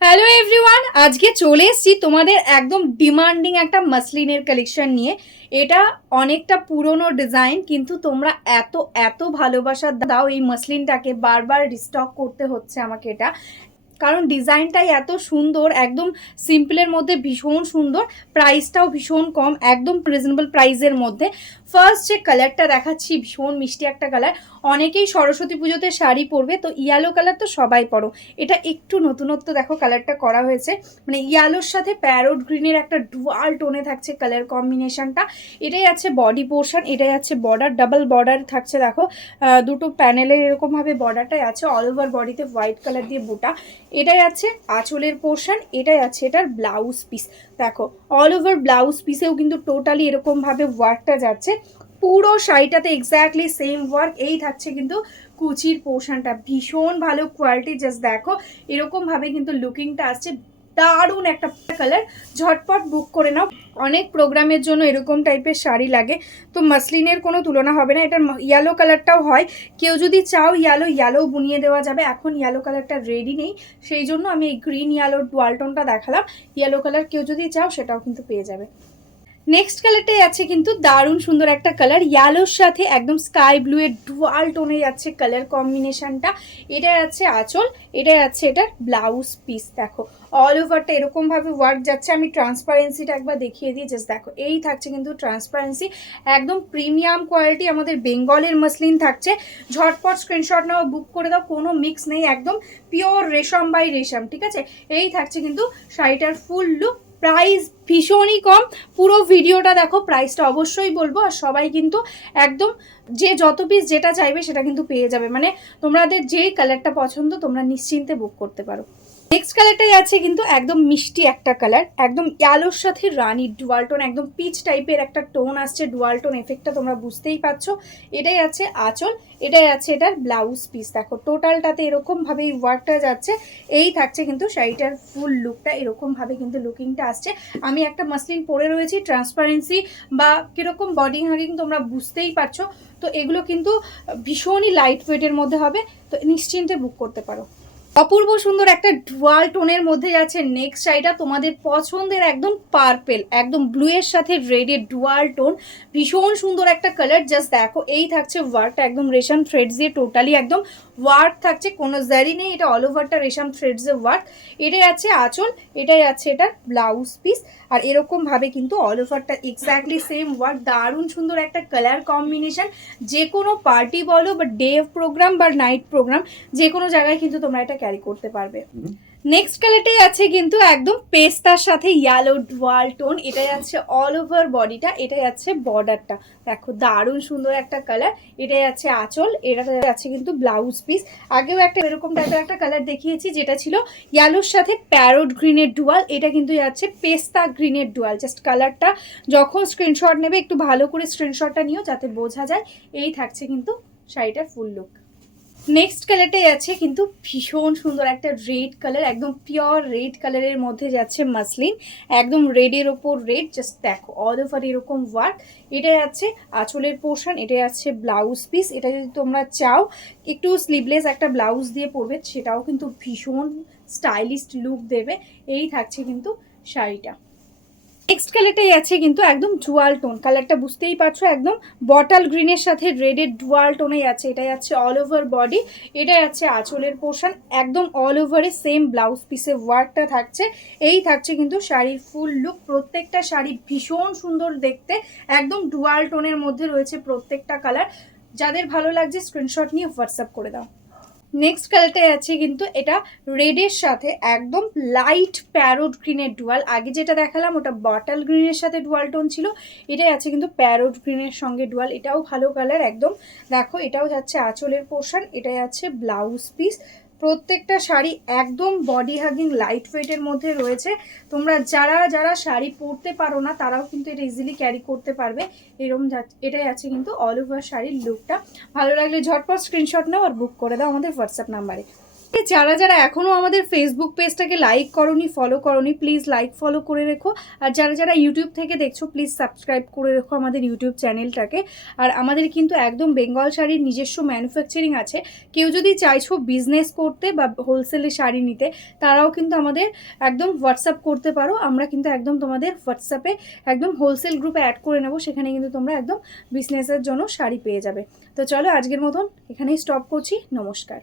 Hello everyone, আজকে চলে এসেছি তোমাদের একদম ডিমান্ডিং একটা মাসলিনের কালেকশন নিয়ে। এটা অনেকটা পুরনো ডিজাইন, কিন্তু তোমরা এত এত ভালোবাসা দাও এই মাসলিনটাকে, বারবার রিস্টক করতে হচ্ছে আমাকে এটা, কারণ ডিজাইনটাই এত সুন্দর, একদম সিম্পলের মধ্যে ভীষণ সুন্দর, প্রাইসটাও ভীষণ কম, একদম রিজনেবল প্রাইসের মধ্যে। ফার্স্ট যে কালারটা দেখাচ্ছি ভীষণ মিষ্টি একটা কালার, অনেকেই সরস্বতী পুজোতে শাড়ি পরবে, তো ইয়েলো কালার তো সবাই পরো। এটা একটু নতুনত্ব দেখো কালারটা করা হয়েছে, মানে ইয়েলোর সাথে প্যারোট গ্রিনের একটা ডুয়াল টোনে থাকছে কালার কম্বিনেশনটা। এটাই আছে বডি পোর্শন, এটাই আছে বর্ডার, ডাবল বর্ডার থাকছে দেখো, দুটো প্যানেলের এরকমভাবে বর্ডারটাই আছে, অল ওভার বডিতে হোয়াইট কালার দিয়ে বুটা। এটাই আছে আঁচলের পোর্শন, এটাই আছে এটার ব্লাউজ পিস। দেখো অল ওভার ব্লাউজ পিসেও কিন্তু টোটালি এরকমভাবে ওয়ার্কটা যাচ্ছে, পুরো শাড়িটাতে এক্স্যাক্টলি সেম ওয়ার্ক। এই থাকছে কিন্তু কুচির পোর্শনটা, ভীষণ ভালো কোয়ালিটি, জাস্ট দেখো এরকমভাবে কিন্তু লুকিংটা আসছে, দারুণ একটা কালার। ঝটপট বুক করে নাও, অনেক প্রোগ্রামের জন্য এরকম টাইপের শাড়ি লাগে, তো মাসলিনের কোনো তুলনা হবে না। এটার ইয়েলো কালারটাও হয়, কেউ যদি চাও ইয়েলো বুনিয়ে দেওয়া যাবে। এখন ইয়েলো কালারটা রেডি নেই, সেই জন্য আমি এই গ্রিন ইয়েলোর ডুয়ালটনটা দেখালাম। ইয়েলো কালার কেউ যদি চাও সেটাও কিন্তু পেয়ে যাবে। নেক্সট কালারটাই আছে কিন্তু দারুণ সুন্দর একটা কালার, ইয়েলোর সাথে একদম স্কাই ব্লু এর ডুয়াল টোনে যাচ্ছে কালার কম্বিনেশনটা। এটা আছে আঁচল, এটা আছে এটার ব্লাউজ পিস। দেখো অল ওভারটা এরকম ভাবে ওয়ার্ক যাচ্ছে। আমি ট্রান্সপারেন্সিটা একবার দেখিয়ে দিই, জাস্ট দেখো এই থাকছে কিন্তু ট্রান্সপারেন্সি, একদম প্রিমিয়াম কোয়ালিটি, আমাদের বেঙ্গলের মসলিন থাকছে। ঝটপট স্ক্রিনশট নাও, বুক করে দাও, কোনো মিক্স নেই, একদম পিওর রেশম বাই রেশম, ঠিক আছে। এই থাকছে কিন্তু শাড়িটার ফুল লুক। প্রাইস ভীষণই কম, পুরো ভিডিওটা দেখো, প্রাইসটা অবশ্যই বলবো। আর সবাই কিন্তু একদম যে যত পিস যেটা চাইবে সেটা কিন্তু পেয়ে যাবে, মানে তোমাদের যেই কালারটা পছন্দ তোমরা নিশ্চিন্তে বুক করতে পারো। নেক্সট কালারটাই আছে কিন্তু একদম মিষ্টি একটা কালার, একদম ইয়েলোর সাথে রানি ডুয়াল টোন, একদম পিচ টাইপের একটা টোন আসছে, ডুয়াল টোন এফেক্টটা তোমরা বুঝতেই পারছো। এটাই আছে আঁচল, এটাই আছে এটার ব্লাউজ পিস। দেখো টোটালটাতে এরকমভাবে এই ওয়ার্কটা যাচ্ছে। এই থাকছে কিন্তু শাড়িটার ফুল লুকটা, এরকমভাবে কিন্তু লুকিংটা আসছে। আমি একটা মাসলিন পরে রয়েছি, ট্রান্সপারেন্সি বা কিরকম বডি হাগিং তোমরা বুঝতেই পারছো। তো এগুলো কিন্তু ভীষণই লাইট ওয়েটের মধ্যে হবে, তো নিশ্চিন্তে বুক করতে পারো। অপূর্ব সুন্দর একটা ডুয়াল টোনের মধ্যে যাচ্ছে নেক্সট শাড়িটা, তোমাদের পছন্দের একদম পার্পেল, একদম ব্লু এর সাথে রেডের ডুয়াল টোন, ভীষণ সুন্দর একটা কালার। জাস্ট দেখো এই থাকছে ওয়ার্কটা, একদম রেশম থ্রেডস দিয়ে টোটালি একদম ওয়ার্ক থাকছে, কোনো জারি নেই, এটা অল ওভারটা রেশম থ্রেডস এর ওয়ার্ক। এটাই আছে আঁচল, এটাই আছে এটার ব্লাউজ পিস। আর এরকম ভাবে কিন্তু অল ওভারটা এক্স্যাক্টলি সেম ওয়ার্ক, দারুণ সুন্দর একটা কালার কম্বিনেশন। যে কোনো পার্টি বলো বা ডে প্রোগ্রাম বা নাইট প্রোগ্রাম, যে কোনো জায়গায় কিন্তু তোমরা এটা ক্যারি করতে পারবে। নেক্সট কালারটাই আছে কিন্তু একদম পেস্তার সাথে ইয়েলো ডুয়াল টোন, এটাই আছে অল ওভার বডিটা, এটাই আছে বর্ডারটা। দেখো দারুণ সুন্দর একটা কালার, এটাই আছে আঁচল, এটাতে আছে কিন্তু ব্লাউজ পিস। আগেও একটা এরকম টাইপের একটা কালার দেখিয়েছি যেটা ছিল ইয়েলোর সাথে প্যারোট গ্রিনের ডুয়াল, এটা কিন্তু যাচ্ছে পেস্তা গ্রিনের ডুয়াল। জাস্ট কালারটা যখন স্ক্রিনশট নেবে একটু ভালো করে স্ক্রিনশটটা নিও যাতে বোঝা যায়। এই থাকছে কিন্তু শাড়িটার ফুল লুক। নেক্সট কালারটাই আছে কিন্তু ভীষণ সুন্দর একটা রেড কালার, একদম পিওর রেড কালারের মধ্যে যাচ্ছে মাসলিন, একদম রেডের ওপর রেড। জাস্ট দেখো অল ওভার এরকম ওয়ার্ক। এটাই আছে আঁচলের পোর্শন, এটাই আছে ব্লাউজ পিস। এটা যদি তোমরা চাও একটু স্লিভলেস একটা ব্লাউজ দিয়ে পরবে, সেটাও কিন্তু ভীষণ স্টাইলিশ লুক দেবে। এই থাকছে কিন্তু শাড়িটা। নেক্সট কালারটাই আছে কিন্তু একদম ডুয়াল টোন, কালারটা বুঝতেই পারছো, একদম বটল গ্রিনের সাথে রেডের ডুয়াল টোনেই আছে। এটাই আছে অল ওভার বডি, এটাই আছে আঁচলের পোর্শন, একদম অল ওভারে সেম ব্লাউজ পিসে ওয়ার্কটা থাকছে। এই থাকছে কিন্তু শাড়ির ফুল লুক, প্রত্যেকটা শাড়ি ভীষণ সুন্দর দেখতে, একদম ডুয়াল টোনের মধ্যে রয়েছে প্রত্যেকটা কালার। যাদের ভালো লাগছে স্ক্রিনশট নিয়ে হোয়াটসঅ্যাপ করে দাও। নেক্সট কালারটাই আছে কিন্তু এটা রেডের সাথে একদম লাইট প্যারোট গ্রিনের ডুয়াল, আগে যেটা দেখালাম ওটা বটল গ্রিনের সাথে ডুয়াল টোন ছিল, এটাই আছে কিন্তু প্যারোট গ্রিনের সঙ্গে ডুয়াল, এটাও ভালো কালার একদম। দেখো এটাও যাচ্ছে আঁচলের পোর্শন, এটাই আছে ব্লাউজ পিস। প্রত্যেকটা শাড়ি একদম বডি হাগিং লাইট ওয়েটের মধ্যে রয়েছে। তোমরা যারা যারা শাড়ি পরতে পারো না তারাও কিন্তু এটা ইজিলি ক্যারি করতে পারবে, এরকম এটাই আছে কিন্তু অল ওভার শাড়ির লুকটা। ভালো লাগলে ঝটপট স্ক্রিনশট নাও আর বুক করে দাও আমাদের হোয়াটসঅ্যাপ নাম্বারে। যারা যারা এখনও আমাদের ফেসবুক পেজটাকে লাইক করনি, ফলো করনি, প্লিজ লাইক ফলো করে রেখো। আর যারা যারা ইউটিউব থেকে দেখছো প্লিজ সাবস্ক্রাইব করে রেখো আমাদের ইউটিউব চ্যানেলটাকে। আর আমাদের কিন্তু একদম বেঙ্গল শাড়ির নিজস্ব ম্যানুফ্যাকচারিং আছে। কেউ যদি চাইছো বিজনেস করতে বা হোলসেলে শাড়ি নিতে, তারাও কিন্তু আমাদের একদম হোয়াটসঅ্যাপ করতে পারো। আমরা কিন্তু একদম তোমাদের হোয়াটসঅ্যাপে একদম হোলসেল গ্রুপে অ্যাড করে নেবো, সেখানে কিন্তু তোমরা একদম বিজনেসের জন্য শাড়ি পেয়ে যাবে। তো চলো আজকের মতন এখানেই স্টপ করছি। নমস্কার।